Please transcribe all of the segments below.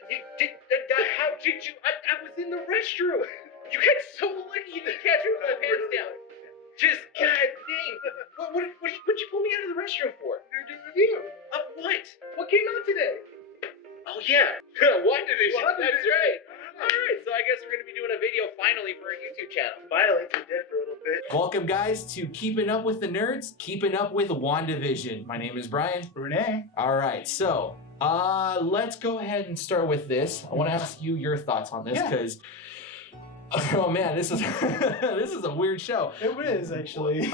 How did you? I was in the restroom. You got so lucky you didn't catch me with my pants down. Just god dang. What'd you pull me out of the restroom for? To do a review. Of what? What came out today? Oh yeah, Wandavision. That's Wandavision. right. All right, so I guess we're gonna be doing a video finally for our YouTube channel. Finally, we did for a little bit. Welcome, guys, to Keeping Up with the Nerds, Keeping Up with Wandavision. My name is Bryan. Renee. All right, so let's go ahead and start with this. I want to ask you your thoughts on this because, oh man, this is this is a weird show. It is actually.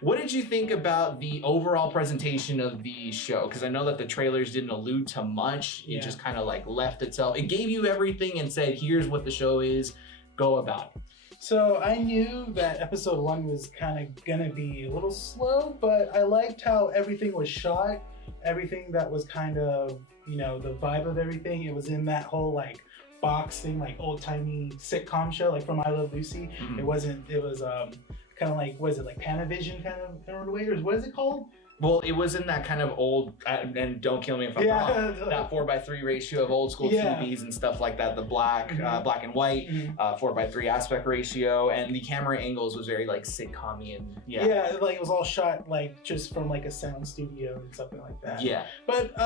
What did you think about the overall presentation of the show? Because I know that the trailers didn't allude to much. It just kind of like left itself. It gave you everything and said, "Here's what the show is. Go about it." So I knew that episode 1 was kind of gonna be a little slow, but I liked how everything was shot. Everything that was kind of, you know, the vibe of everything. It was in that whole like box thing, like old-timey sitcom show, like from I Love Lucy. Mhm. It was kind of like, was it like Panavision kind of way, or what is it called? Well, it was in that kind of old, and don't kill me if I'm wrong, that 4:3 ratio of old school TVs and stuff like that. The black and white, 4:3 aspect ratio, and the camera angles was very like sitcom-y and like it was all shot like just from like a sound studio and something like that. Yeah. But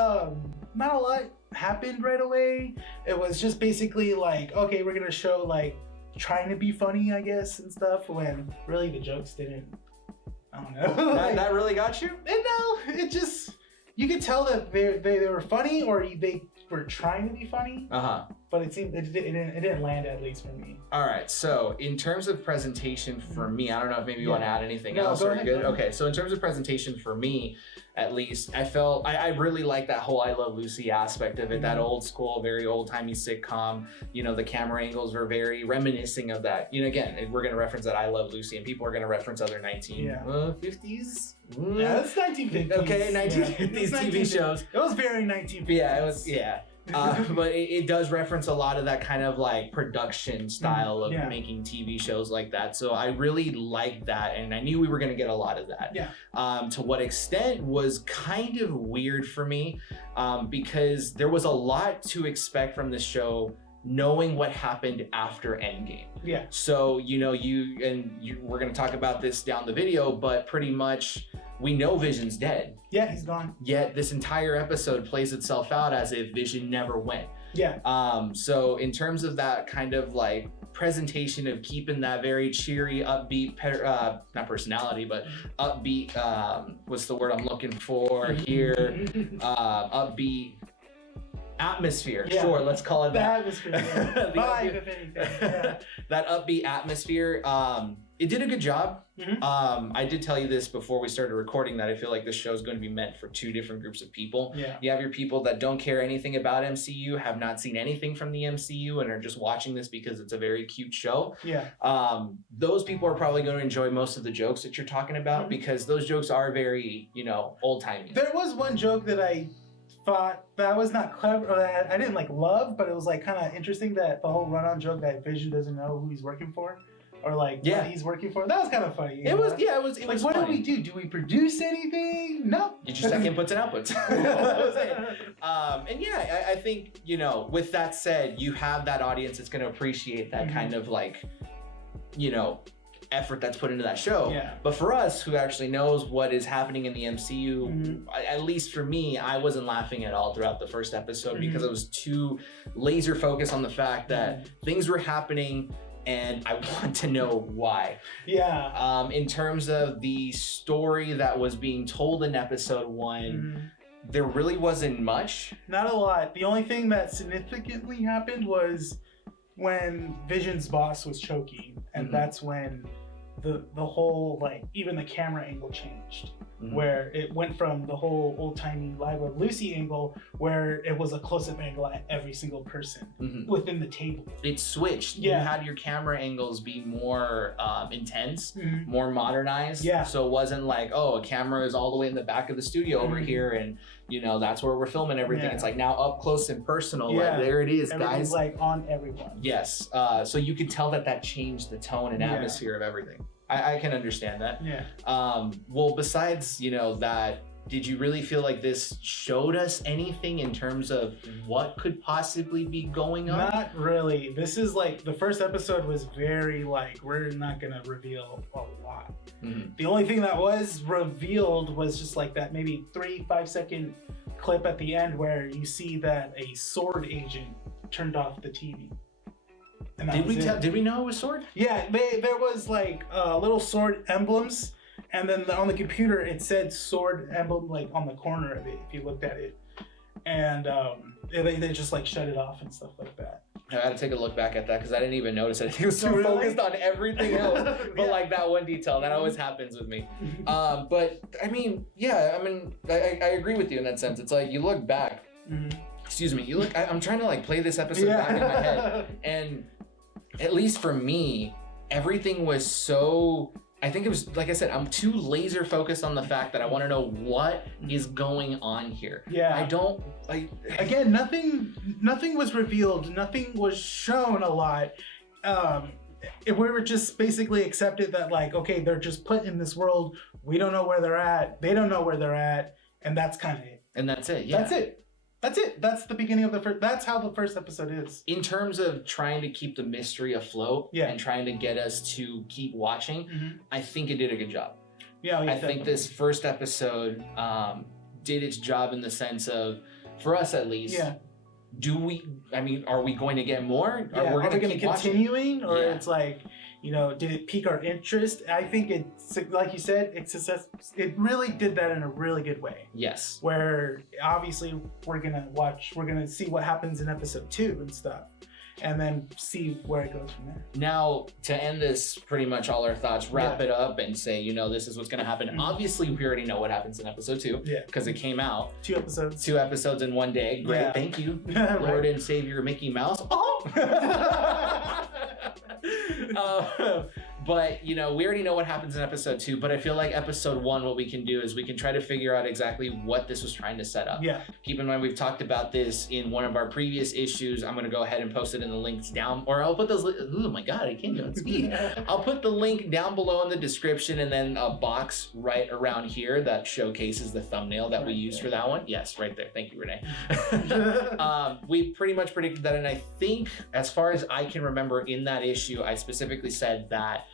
not a lot happened right away. It was just basically like, okay, we're gonna show like trying to be funny, I guess, and stuff, when really the jokes didn't. I don't know. that really got you? No, it just, you could tell that they were funny, or they were trying to be funny. But it seemed it didn't land, at least for me. All right. So in terms of presentation for me, I don't know if maybe you want to add anything else. Go Or ahead, good? go ahead. Okay. So in terms of presentation for me, at least, I felt I really like that whole I Love Lucy aspect of it. That old school, very old timey sitcom. You know, the camera angles were very reminiscing of that. You know, again, we're gonna reference that I Love Lucy, and people are gonna reference other 1950s. Yeah, that's 1950s. Okay, 1950s TV shows. It was very 1950s. Yeah, it was. Yeah. But it does reference a lot of that kind of like production style of making TV shows like that. So I really liked that, and I knew we were going to get a lot of that. Yeah. To what extent was kind of weird for me, because there was a lot to expect from this show, knowing what happened after Endgame. Yeah. So, you know, we're going to talk about this down the video, but pretty much we know Vision's dead. Yeah, he's gone. Yet this entire episode plays itself out as if Vision never went. Yeah. So in terms of that kind of like presentation of keeping that very cheery, upbeat, not personality, but upbeat, what's the word I'm looking for here? Upbeat atmosphere. Yeah. Sure, let's call it that. Atmosphere. Yeah. Vibe, if anything. Yeah. That upbeat atmosphere. It did a good job. I did tell you this before we started recording, that I feel like this show is going to be meant for two different groups of people. Yeah. You have your people that don't care anything about MCU, have not seen anything from the MCU, and are just watching this because it's a very cute show. Yeah. Those people are probably going to enjoy most of the jokes that you're talking about, because those jokes are very, you know, old-timey. There was one joke that I thought that was not clever, or that I didn't like love, but it was like kind of interesting, that the whole run-on joke that Vision doesn't know who he's working for, or like what he's working for. That was kind of funny. It was like, was what funny. do? Do we produce anything? No. You just have inputs and outputs. And yeah, I think, you know, with that said, you have that audience that's going to appreciate that kind of like, you know, effort that's put into that show. Yeah. But for us, who actually knows what is happening in the MCU, at least for me, I wasn't laughing at all throughout the first episode, because I was too laser focused on the fact that things were happening and I want to know why. Yeah. In terms of the story that was being told in episode 1, there really wasn't much. Not a lot. The only thing that significantly happened was when Vision's boss was choking, and that's when the whole, like, even the camera angle changed, where it went from the whole old-timey Live of Lucy angle, where it was a close-up angle at every single person within the table. It switched. Yeah. You had your camera angles be more intense, more modernized. Yeah. So it wasn't like, oh, a camera is all the way in the back of the studio over here, and you know that's where we're filming everything. Yeah. It's like now up close and personal. Like, there it is, guys. Like on everyone. Yes. So you could tell that changed the tone and atmosphere of everything. I can understand that. Yeah. Well, besides, you know, that did you really feel like this showed us anything in terms of what could possibly be going on? Not really. This is like, the first episode was very like, we're not gonna reveal a lot. The only thing that was revealed was just like that maybe 3-5 second clip at the end where you see that a sword agent turned off the TV. And that Did we know it was sword? Yeah, there was like little sword emblems, and then on the computer it said sword emblem like on the corner of it if you looked at it, and they just like shut it off and stuff like that. I gotta take a look back at that because I didn't even notice it. He was too really? focused on everything else, but Yeah. like that one detail that always happens with me. But I mean, yeah, I mean, I agree with you in that sense. It's like you look back. Excuse me. You look. I'm trying to like play this episode back in my head, and at least for me, everything was so. I think it was, like I said, I'm too laser focused on the fact that I want to know what is going on here. Yeah. I don't like. Again, nothing was revealed. Nothing was shown a lot. We were just basically accepted that like, okay, they're just put in this world. We don't know where they're at. They don't know where they're at, and that's kind of it. And that's it. Yeah. That's it. That's it. That's the beginning of the first. That's how the first episode is. In terms of trying to keep the mystery afloat Yeah. and trying to get us to keep watching, I think it did a good job. Yeah, I think this first episode did its job in the sense of, for us at least, Yeah. Are we going to get more? Yeah. Are we Are going we to keep continuing, or Yeah. it's like, did it pique our interest? I think it's like you said, it really did that in a really good way. Yes. Where obviously we're gonna see what happens in episode 2 and stuff, and then see where it goes from there. Now, to end this, pretty much all our thoughts, wrap it up and say, this is what's going to happen. Obviously, we already know what happens in episode 2 Yeah. because it came out. 2 episodes. 2 episodes in one day. Great. Yeah. Thank you, Right. Lord and Savior Mickey Mouse. But we already know what happens in episode 2, but I feel like episode 1, what we can do is we can try to figure out exactly what this was trying to set up. Yeah. Keep in mind, we've talked about this in one of our previous issues. I'm going to go ahead and post it in the links down, or I'll put those, oh my God, I can't do it speed. I'll put the link down below in the description, and then a box right around here that showcases the thumbnail that we used for that one. Yes, right there. Thank you, Rene. We pretty much predicted that, and I think, as far as I can remember in that issue, I specifically said that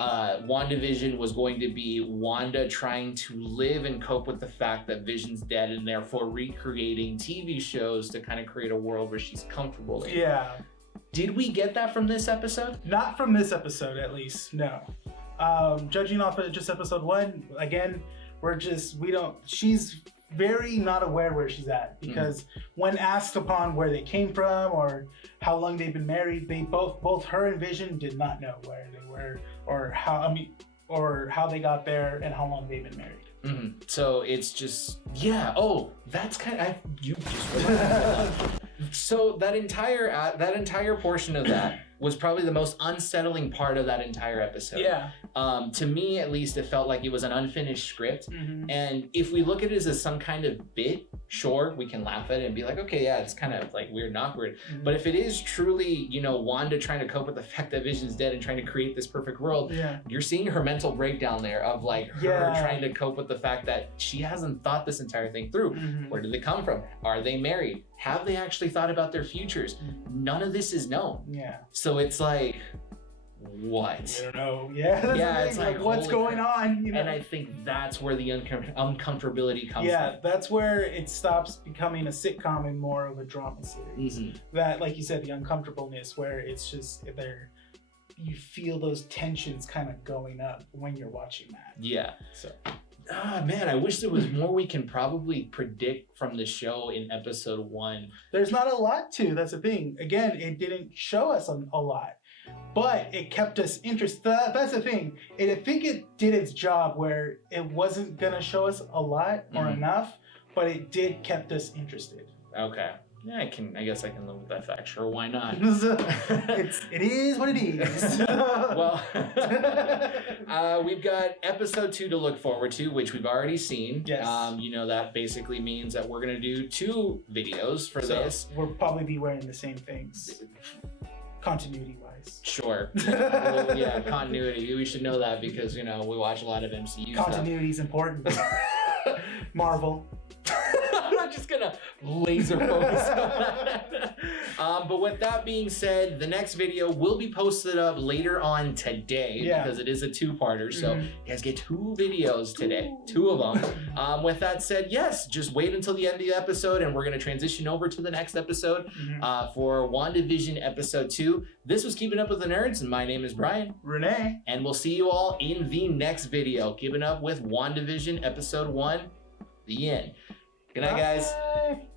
Wandavision was going to be Wanda trying to live and cope with the fact that Vision's dead, and therefore recreating TV shows to kind of create a world where she's comfortable in. Yeah. Did we get that from this episode? Not from this episode, at least. No. Judging off of just episode 1, again, she's very not aware where she's at, because when asked upon where they came from or how long they've been married, they both her and Vision did not know where they were or how they got there and how long they've been married. So it's just, yeah. Oh, that's kind of, you just reminded me of that. So that entire portion of that was probably the most unsettling part of that entire episode. Yeah. To me, at least, it felt like it was an unfinished script. And if we look at it as some kind of bit, sure, we can laugh at it and be like, okay, yeah, it's kind of like weird and awkward. But if it is truly, Wanda trying to cope with the fact that Vision's dead and trying to create this perfect world, you're seeing her mental breakdown there of like her trying to cope with the fact that she hasn't thought this entire thing through. Where did they come from? Are they married? Have they actually thought about their futures? None of this is known. Yeah. So it's like, what? I don't know. Yeah. It's like what's holy going crap. on? And I think that's where the uncomfortability comes Yeah, from. that's where it stops becoming a sitcom and more of a drama series. That, like you said, the uncomfortableness where it's just you feel those tensions kind of going up when you're watching that. Yeah. So. Man, I wish there was more we can probably predict from the show in episode 1. There's not a lot to. That's the thing. Again, it didn't show us a lot, but it kept us interested. That's the thing. I think it did its job where it wasn't gonna show us a lot or enough, but it did kept us interested. Okay. Yeah, I guess I can live with that fact. Sure, why not? It is what it is. Well, we've got episode 2 to look forward to, which we've already seen. Yes. That basically means that we're gonna do 2 videos for this. We'll probably be wearing the same things, continuity wise. Sure. Yeah, continuity. We should know that because we watch a lot of MCU Continuity is important. Marvel. I'm not just gonna laser focus on that. But with that being said, the next video will be posted up later on today because it is a two-parter. So you guys get 2 videos today, 2 of them. With that said, yes, just wait until the end of the episode and we're gonna transition over to the next episode for WandaVision episode 2. This was Keeping Up with the Nerds, and my name is Bryan. Rene. And we'll see you all in the next video. Keeping Up with WandaVision episode 1, the end. Good night, guys. Bye.